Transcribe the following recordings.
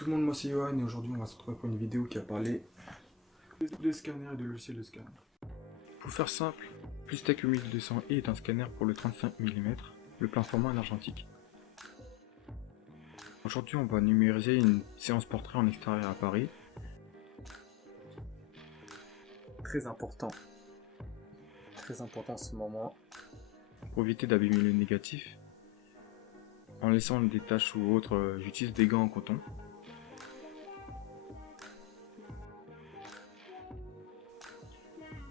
Tout le monde, moi c'est Johan et aujourd'hui on va se retrouver pour une vidéo qui a parlé de scanner et de logiciel de scan. Pour faire simple, Plustek 8200i est un scanner pour le 35 mm, le plein format en argentique. Aujourd'hui on va numériser une séance portrait en extérieur à Paris. Très important ce moment. Pour éviter d'abîmer le négatif, en laissant des taches ou autres, j'utilise des gants en coton.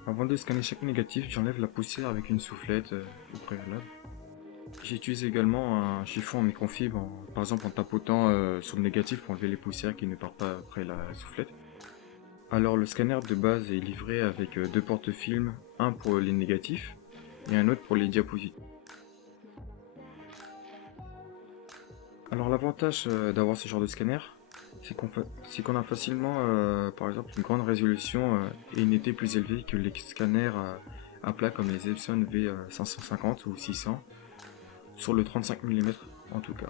Avant de scanner chaque négatif, j'enlève la poussière avec une soufflette au préalable. J'utilise également un chiffon en microfibre, par exemple en tapotant sur le négatif pour enlever les poussières qui ne partent pas après la soufflette. Alors le scanner de base est livré avec deux porte-films, un pour les négatifs et un autre pour les diapositives. Alors l'avantage d'avoir ce genre de scanner, c'est qu'on a facilement par exemple une grande résolution et une netteté plus élevée que les scanners à plat comme les Epson V550 ou 600 sur le 35 mm en tout cas.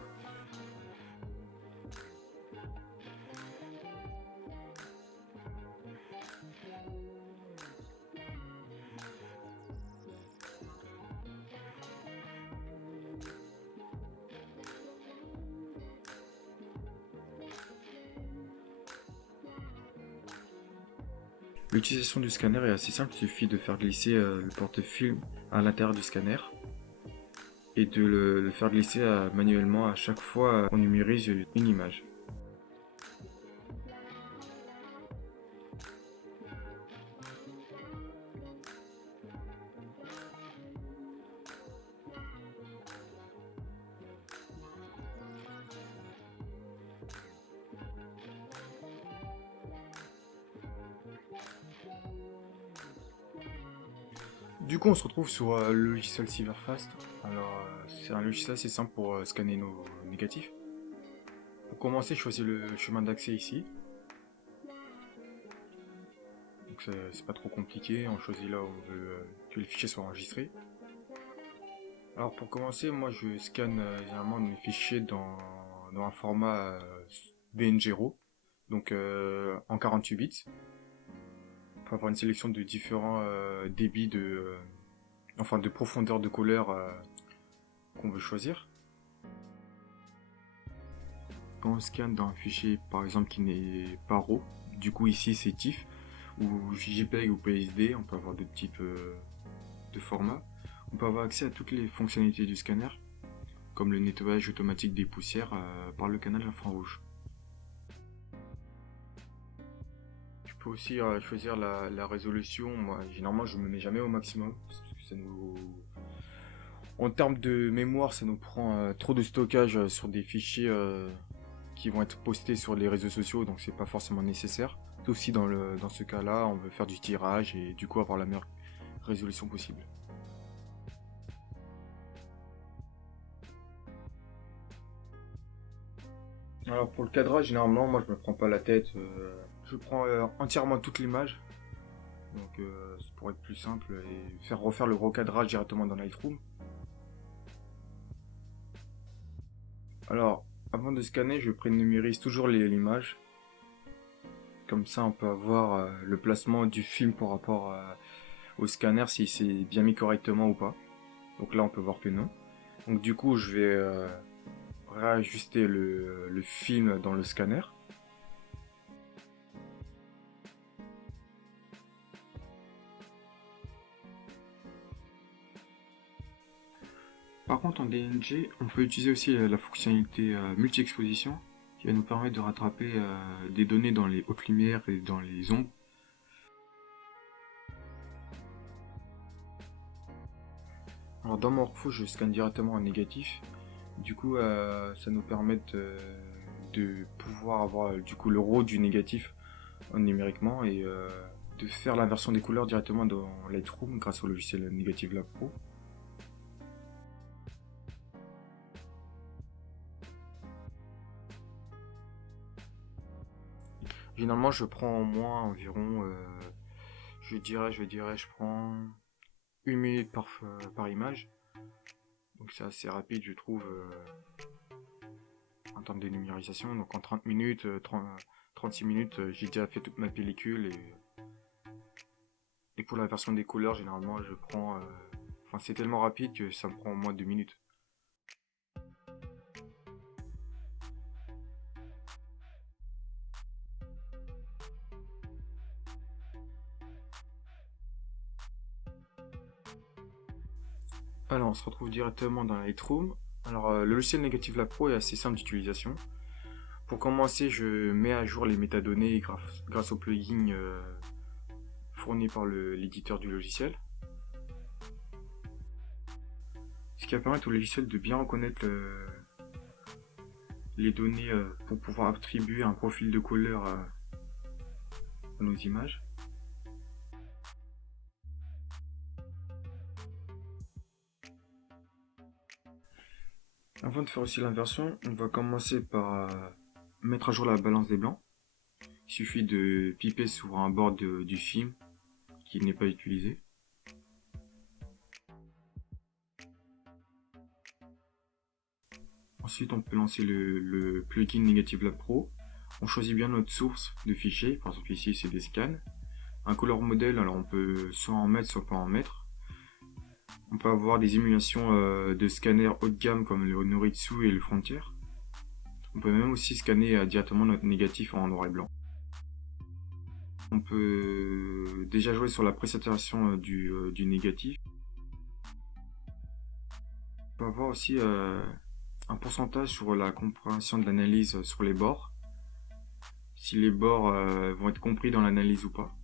L'utilisation du scanner est assez simple, il suffit de faire glisser le porte-film à l'intérieur du scanner et de le faire glisser manuellement à chaque fois qu'on numérise une image. Du coup, on se retrouve sur le logiciel Silverfast. Alors, c'est un logiciel assez simple pour scanner nos négatifs. Pour commencer, je choisis le chemin d'accès ici. Donc, c'est pas trop compliqué. On choisit là où on veut que les fichiers soient enregistrés. Alors, pour commencer, moi je scanne généralement mes fichiers dans un format BNG-RAW, donc en 48 bits. Pour avoir une sélection de différents débits de profondeur de couleur qu'on veut choisir. Quand on scanne dans un fichier par exemple qui n'est pas RAW, du coup ici c'est TIFF ou JPEG ou PSD, on peut avoir d'autres types de formats. On peut avoir accès à toutes les fonctionnalités du scanner, comme le nettoyage automatique des poussières par le canal infrarouge. Je peux aussi choisir la résolution. Moi, généralement, je me mets jamais au maximum parce que ça nous, en termes de mémoire, ça nous prend trop de stockage sur des fichiers qui vont être postés sur les réseaux sociaux, donc c'est pas forcément nécessaire. Sauf si dans ce cas-là, on veut faire du tirage et du coup avoir la meilleure résolution possible. Alors pour le cadrage, généralement, moi je me prends pas la tête. Je prends entièrement toute l'image. Donc ça pourrait être plus simple et refaire le recadrage directement dans Lightroom. Alors, avant de scanner, je prénumérise toujours l'image. Comme ça, on peut avoir le placement du film par rapport au scanner, si c'est bien mis correctement ou pas. Donc là, on peut voir que non. Donc du coup, je vais réajuster le film dans le scanner. Par contre, en DNG, on peut utiliser aussi la fonctionnalité multi-exposition qui va nous permettre de rattraper des données dans les hautes lumières et dans les ombres. Alors dans mon workflow, je scanne directement en négatif. Du coup, ça nous permet de pouvoir avoir du coup le RAW du négatif numériquement et de faire l'inversion des couleurs directement dans Lightroom grâce au logiciel Negative Lab Pro. Généralement, je prends en moins environ, je dirais, je prends 1 minute par image. Donc c'est assez rapide, je trouve, en termes de numérisation. Donc en 30 minutes, 36 minutes, j'ai déjà fait toute ma pellicule. Et pour la version des couleurs, généralement, je prends... Enfin, c'est tellement rapide que ça me prend au moins 2 minutes. Alors, on se retrouve directement dans Lightroom. Alors, le logiciel Negative Lab Pro est assez simple d'utilisation. Pour commencer, je mets à jour les métadonnées grâce au plugin fourni par l'éditeur du logiciel. Ce qui va permettre au logiciel de bien reconnaître les données pour pouvoir attribuer un profil de couleur à nos images. Avant de faire aussi l'inversion, on va commencer par mettre à jour la balance des blancs. Il suffit de piper sur un bord du film qui n'est pas utilisé. Ensuite, on peut lancer le plugin Negative Lab Pro. On choisit bien notre source de fichiers. Par exemple, ici, c'est des scans. Un color model, alors on peut soit en mettre, soit pas en mettre. On peut avoir des émulations de scanners haut de gamme comme le Noritsu et le Frontier. On peut même aussi scanner directement notre négatif en noir et blanc. On peut déjà jouer sur la presaturation du négatif. On peut avoir aussi un pourcentage sur la compréhension de l'analyse sur les bords. Si les bords vont être compris dans l'analyse ou pas.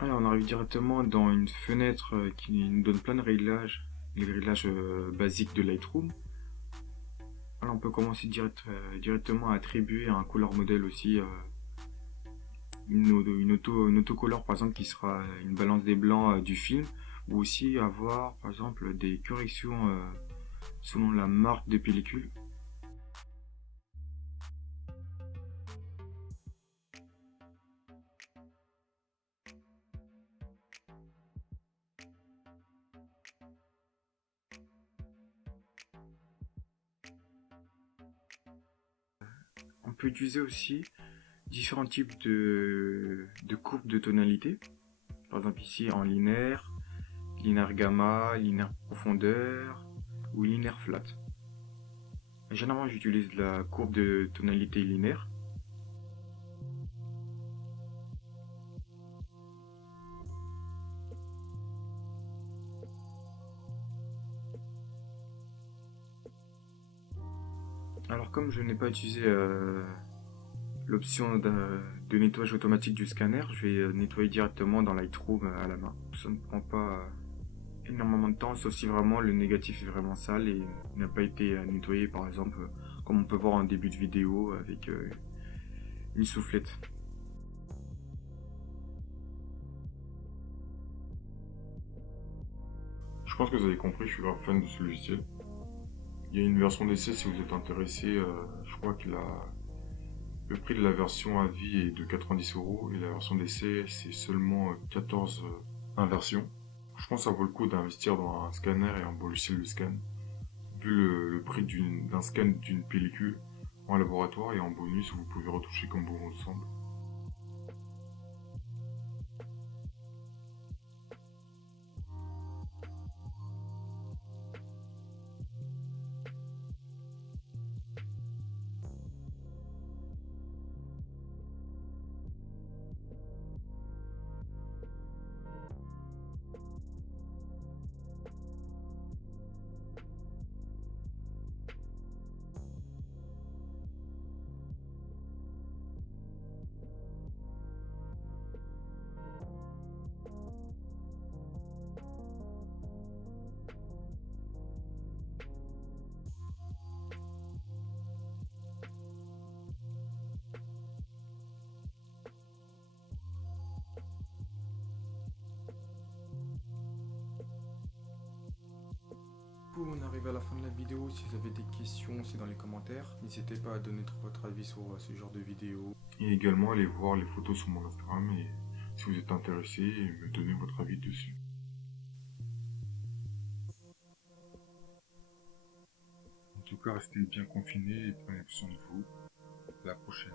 Alors on arrive directement dans une fenêtre qui nous donne plein de réglages, les réglages basiques de Lightroom. Alors on peut commencer directement à attribuer à un color model aussi une autocolor par exemple qui sera une balance des blancs du film, ou aussi avoir par exemple des corrections selon la marque de pellicule. On peut utiliser aussi différents types de courbes de tonalité. Par exemple ici en linéaire, linéaire gamma, linéaire profondeur ou linéaire flat. Généralement j'utilise la courbe de tonalité linéaire. Alors comme je n'ai pas utilisé l'option de nettoyage automatique du scanner, je vais nettoyer directement dans Lightroom à la main. Ça ne prend pas énormément de temps, sauf si vraiment le négatif est vraiment sale et n'a pas été nettoyé, par exemple, comme on peut voir en début de vidéo avec une soufflette. Je pense que vous avez compris, je suis grave fan de ce logiciel. Il y a une version d'essai si vous êtes intéressé. Je crois que le prix de la version à vie est de 90 € et la version d'essai c'est seulement 14 inversions. Je pense que ça vaut le coup d'investir dans un scanner et un beau logiciel de scan. Vu le prix d'un scan d'une pellicule en laboratoire, et en bonus vous pouvez retoucher comme bon vous semble. on arrive à la fin de la vidéo. Si vous avez des questions, c'est dans les commentaires. N'hésitez pas à donner votre avis sur ce genre de vidéo. Et également, allez voir les photos sur mon Instagram et si vous êtes intéressé, me donner votre avis dessus. En tout cas, restez bien confinés et prenez soin de vous. À la prochaine.